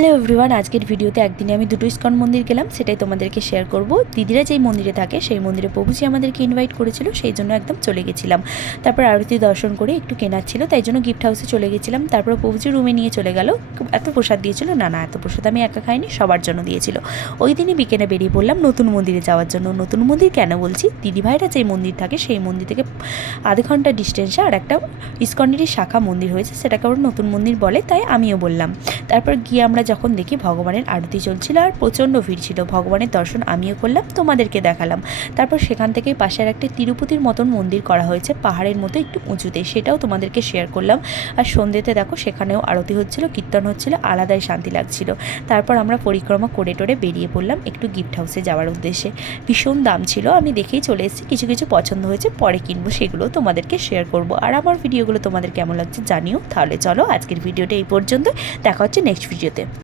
Hello everyone, আজকের ভিডিওতে একদিনে আমি দুটো ইস্কন মন্দির গেলাম, সেটাই তোমাদেরকে শেয়ার করব। দিদিরা যেই মন্দিরে থাকে সেই মন্দিরে প্রভুজি আমাদেরকে ইনভাইট করেছিল, সেই জন্য একদম চলে গেছিলাম। তারপর আরতি দর্শন করে একটু কেনার ছিল, তাই জন্য গিফট হাউসে চলে গেছিলাম। তারপর প্রভুজি রুমে নিয়ে চলে গেল। এত প্রসাদ দিয়েছিল, না এত প্রসাদ আমি একা খাইনি, সবার জন্য দিয়েছিল। ওই দিনই বিকেলে বেরিয়ে পড়লাম নতুন মন্দিরে যাওয়ার জন্য। নতুন মন্দির কেন বলছি, দিদিভাইরা যেই মন্দির থাকে সেই মন্দির থেকে আধা ঘন্টা ডিস্টেন্সে আর একটা ইস্কনেরই শাখা মন্দির হয়েছে, সেটাকে ওরা নতুন মন্দির বলে, তাই আমিও বললাম। তারপর গিয়ে আমরা যখন দেখি ভগবানের আরতি চলছিল আর প্রচণ্ড ভিড় ছিল। ভগবানের দর্শন আমিও করলাম, তোমাদেরকে দেখালাম। তারপর সেখান থেকেই পাশের একটা তিরুপতির মতন মন্দির করা হয়েছে, পাহাড়ের মতো একটু উঁচুতে, সেটাও তোমাদেরকে শেয়ার করলাম। আর সন্ধ্যেতে দেখো সেখানেও আরতি হচ্ছিল, কীর্তন হচ্ছিল, আলাদাই শান্তি লাগছিল। তারপর আমরা পরিক্রমা করে টোরে বেরিয়ে পড়লাম একটু গিফট হাউসে যাওয়ার উদ্দেশ্যে। ভীষণ দাম ছিল, আমি দেখেই চলে এসেছি। কিছু কিছু পছন্দ হয়েছে, পরে কিনবো, সেগুলো তোমাদেরকে শেয়ার করব। আর আমার ভিডিওগুলো তোমাদের কেমন লাগছে জানিও। তাহলে চলো আজকের ভিডিওটা এই পর্যন্ত, দেখা হচ্ছে নেক্সট ভিডিওতে।